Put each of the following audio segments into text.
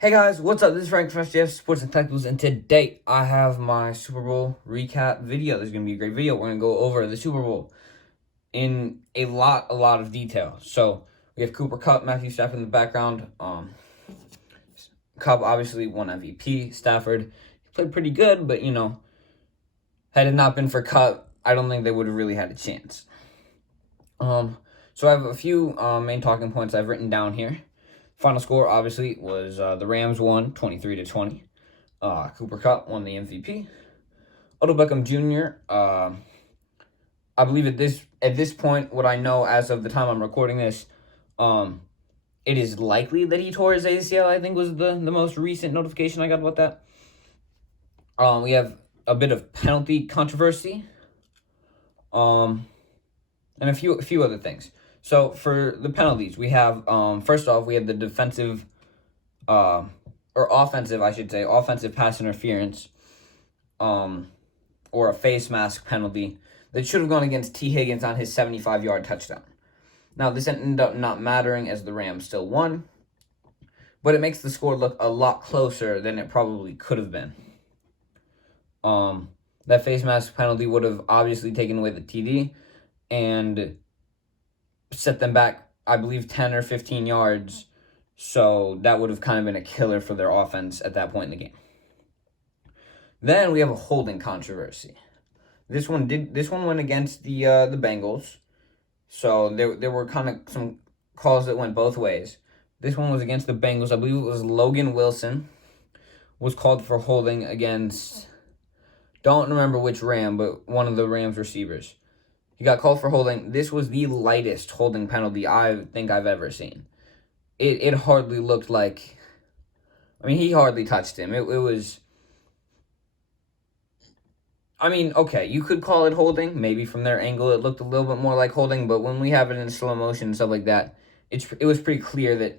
Hey guys, what's up? This is Frank from SJF Sports and Tacticals, and today I have my Super Bowl recap video. This is going to be a great video. We're going to go over the Super Bowl in a lot of detail. So, we have Cooper Kupp, Matthew Stafford in the background. Kupp obviously won MVP. Stafford played pretty good, but, had it not been for Kupp, I don't think they would have really had a chance. So I have a few main talking points I've written down here. Final score, obviously, was the Rams won 23-20. Cooper Kupp won the MVP. Odell Beckham Jr., I believe at this point, what I know as of the time I'm recording this, it is likely that he tore his ACL, I think was the most recent notification I got about that. We have a bit of penalty controversy. And a few other things. So for the penalties, we have first off, we have the defensive or offensive, I should say, offensive pass interference or a face mask penalty that should have gone against T. Higgins on his 75-yard touchdown. Now, this ended up not mattering as the Rams still won, but it makes the score look a lot closer than it probably could have been. That face mask penalty would have obviously taken away the TD and set them back, I believe, 10 or 15 yards. So that would have kind of been a killer for their offense at that point in the game. Then we have a holding controversy. This one went against the Bengals. So there were kind of some calls that went both ways. This one was against the Bengals. I believe it was Logan Wilson was called for holding against, don't remember which Ram, but one of the Rams receivers. He got called for holding. This was the lightest holding penalty I think I've ever seen. It hardly looked like, I mean, he hardly touched him. It was, I mean, okay, you could call it holding. Maybe from their angle it looked a little bit more like holding, but when we have it in slow motion and stuff like that, it was pretty clear that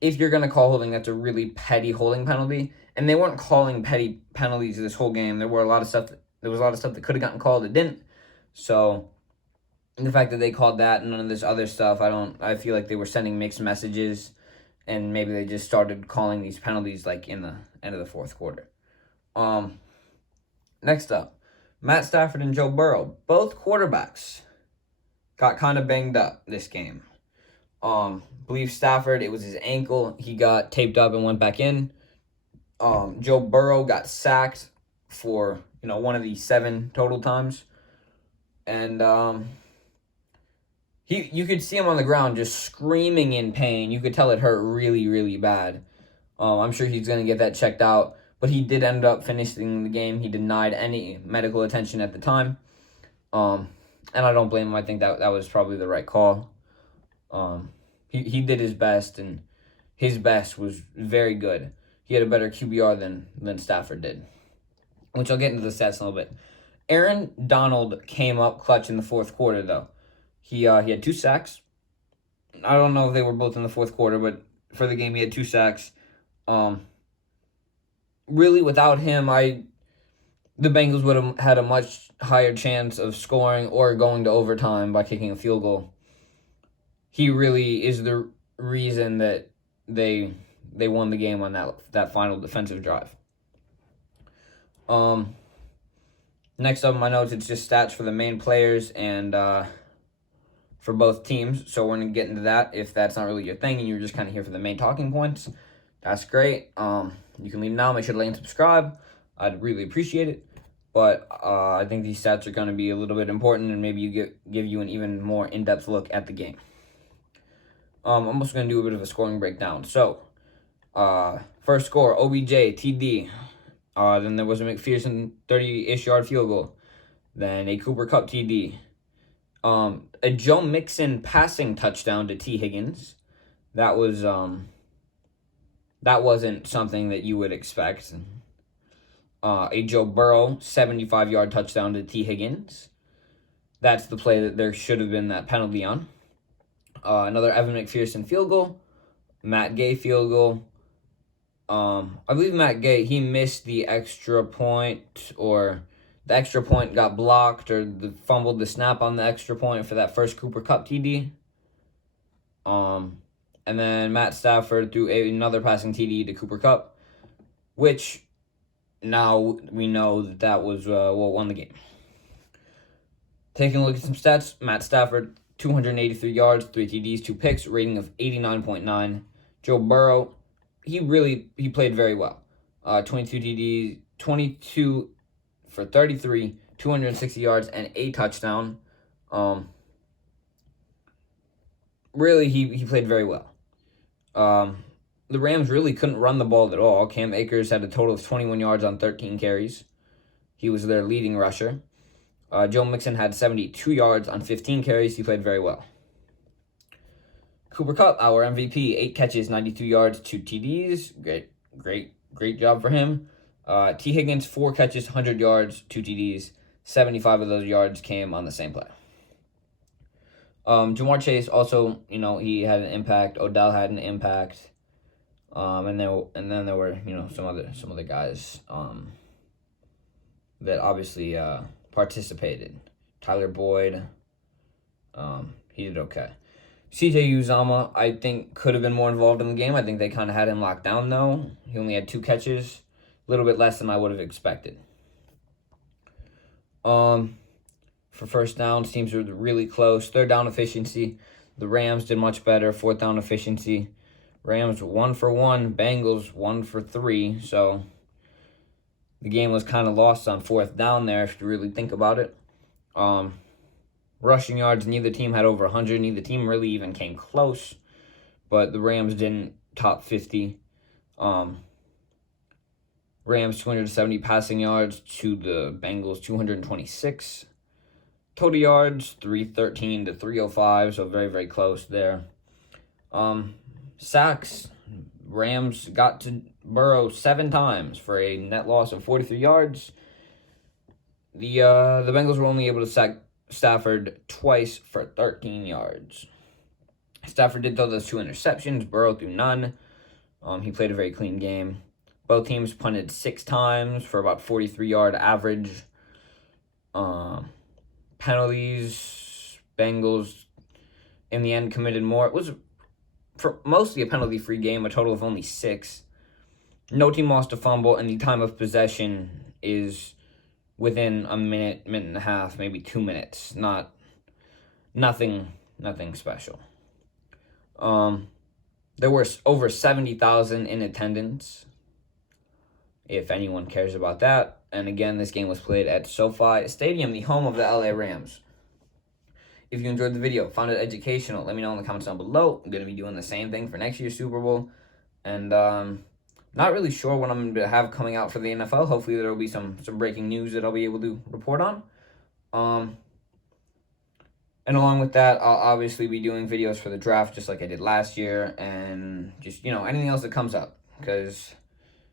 if you're going to call holding, that's a really petty holding penalty. And they weren't calling petty penalties this whole game. There was a lot of stuff that could have gotten called that didn't. So the fact that they called that and none of this other stuff, I feel like they were sending mixed messages, and maybe they just started calling these penalties like in the end of the fourth quarter. Next up, Matt Stafford and Joe Burrow, both quarterbacks got kind of banged up this game. Believe Stafford, it was his ankle. He got taped up and went back in. Joe Burrow got sacked for, one of the 7 total times. And you could see him on the ground just screaming in pain. You could tell it hurt really, really bad. I'm sure he's going to get that checked out. But he did end up finishing the game. He denied any medical attention at the time. And I don't blame him. I think that was probably the right call. He did his best, and his best was very good. He had a better QBR than Stafford did, which I'll get into the stats in a little bit. Aaron Donald came up clutch in the fourth quarter, though. He had 2 sacks. I don't know if they were both in the fourth quarter, but for the game he had 2 sacks. Really, without him, the Bengals would have had a much higher chance of scoring or going to overtime by kicking a field goal. He really is the reason that they won the game on that final defensive drive. Next up in my notes, it's just stats for the main players and for both teams. So we're going to get into that. If that's not really your thing and you're just kind of here for the main talking points, that's great. You can leave now. Make sure to like and subscribe. I'd really appreciate it. But I think these stats are going to be a little bit important, and maybe give you an even more in-depth look at the game. I'm also going to do a bit of a scoring breakdown. So, first score, OBJ, TD. Then there was a McPherson 30-ish yard field goal. Then a Cooper Kupp TD. A Joe Mixon passing touchdown to T. Higgins. That wasn't something that you would expect. A Joe Burrow 75-yard touchdown to T. Higgins. That's the play that there should have been that penalty on. Another Evan McPherson field goal. Matt Gay field goal. I believe Matt Gay, he missed the extra point, or the extra point got blocked, or fumbled the snap on the extra point for that first Cooper Kupp TD. And then Matt Stafford threw another passing TD to Cooper Kupp, which now we know that was what won the game. Taking a look at some stats, Matt Stafford, 283 yards, 3 TDs, 2 picks, rating of 89.9. Joe Burrow, he played very well. 22 TDs, 22 for 33, 260 yards, and a touchdown. Really, he played very well. The Rams really couldn't run the ball at all. Cam Akers had a total of 21 yards on 13 carries. He was their leading rusher. Joe Mixon had 72 yards on 15 carries. He played very well. Cooper Kupp, our MVP, 8 catches, 92 yards, 2 TDs. Great job for him. T. Higgins, 4 catches, 100 yards, 2 TDs. 75 of those yards came on the same play. Jamar Chase also, he had an impact. Odell had an impact. And then there were, some other guys that obviously participated. Tyler Boyd, he did okay. CJ Uzomah, I think, could have been more involved in the game. I think they kind of had him locked down, though. He only had 2 catches, a little bit less than I would have expected. For first downs, teams were really close. Third down efficiency, the Rams did much better. Fourth down efficiency, Rams 1 for 1, Bengals 1 for 3. So the game was kind of lost on fourth down there if you really think about it. Rushing yards, neither team had over 100. Neither team really even came close. But the Rams didn't top 50. Rams 270 passing yards to the Bengals 226. Total yards 313 to 305, so very, very close there. Sacks, Rams got to Burrow 7 times for a net loss of 43 yards. The Bengals were only able to sack Stafford twice for 13 yards. Stafford did throw those 2 interceptions. Burrow threw none. He played a very clean game. Both teams punted 6 times for about 43-yard average. Penalties, Bengals in the end committed more. It was for mostly a penalty-free game, a total of only 6. No team lost a fumble, and the time of possession is within a minute and a half, maybe 2 minutes. Nothing special. There were over 70,000 in attendance, if anyone cares about that. And again, this game was played at SoFi Stadium, the home of the LA Rams. If you enjoyed the video, found it educational, let me know in the comments down below. I'm going to be doing the same thing for next year's Super Bowl. And not really sure what I'm going to have coming out for the NFL. Hopefully there will be some breaking news that I'll be able to report on. And along with that, I'll obviously be doing videos for the draft just like I did last year. And just, anything else that comes up. Because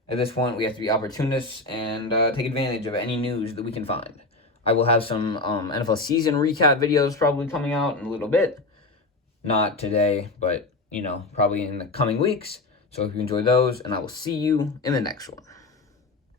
at this point, we have to be opportunists and take advantage of any news that we can find. I will have some NFL season recap videos probably coming out in a little bit. Not today, but, probably in the coming weeks. So if you enjoy those, and I will see you in the next one.